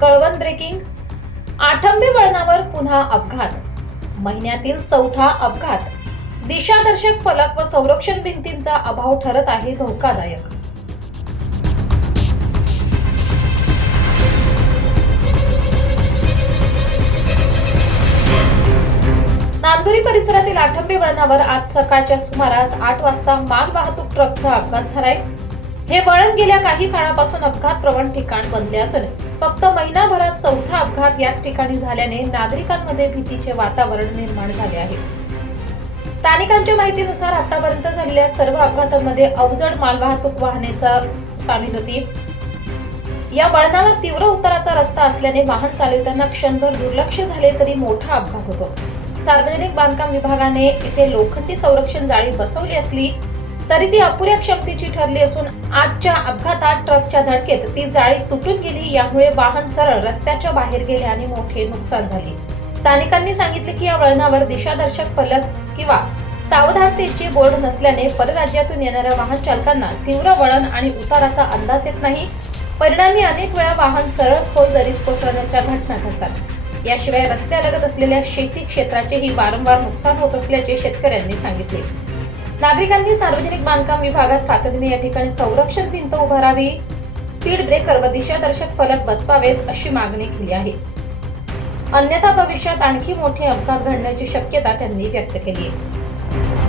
Kalwan breaking आठंबे वळणावर पुन्हा अपघात. महिन्यातील चौथा अपघात. दिशादर्शक फलक व संरक्षण भिंतींचा अभाव ठरत आहे धोकादायक. नांदुरी परिसरातील आठंबे वळणावर आज सकाळच्या सुमारास आठ वाजता माल वाहतूक ट्रकचा अपघात झालाय. हे वळण गेल्या काही काळापासून अपघात प्रवण ठिकाण बनले असून फक्त महिनाभरात चौथा अपघात याच ठिकाणी झाल्याने नागरिकांमध्ये भीतीचे वातावरण निर्माण झाले आहे. स्थानिकांच्या माहितीनुसार आतापर्यंत झालेल्या सर्व अपघातांमध्ये अवजड मालवाहतूक वाहनेचा सामील होती या वळणावर तीव्र उताराचा रस्ता असल्याने वाहन चालवताना क्षणभर दुर्लक्ष झाले तरी मोठा अपघात होतो. सार्वजनिक बांधकाम विभागाने इथे लोखंडी संरक्षण जाळी बसवली असली तरी ती अपुऱ्या क्षमतेची ठरली असून आजच्या अपघातात ट्रकच्या धडकेत ती जाळी तुटून गेली. यामुळे वाहन सरळ रस्त्याच्या बाहेर गेले आणि मोठे नुकसान झाले. स्थानिकांनी सांगितले की या वळणावर दिशादर्शक फलक किंवा सावधानतेचे बोर्ड नसल्याने परराज्यातून येणाऱ्या वाहन चालकांना तीव्र वळण आणि उताराचा अंदाज येत नाही. परिणामी अनेक वेळा वाहन सरळ खोल दरीत कोसळण्याच्या घटना घडतात. याशिवाय रस्त्यालगत असलेल्या शेती क्षेत्राचेही वारंवार नुकसान होत असल्याचे शेतकऱ्यांनी सांगितले. नागरिकांनी सार्वजनिक बांधकाम विभागास तातडीने या ठिकाणी संरक्षण भिंत उभारावी स्पीड ब्रेकर व दिशादर्शक फलक बसवावेत अशी मागणी केली आहे. अन्यथा भविष्यात आणखी मोठे अपघात घडण्याची शक्यता त्यांनी व्यक्त केली आहे.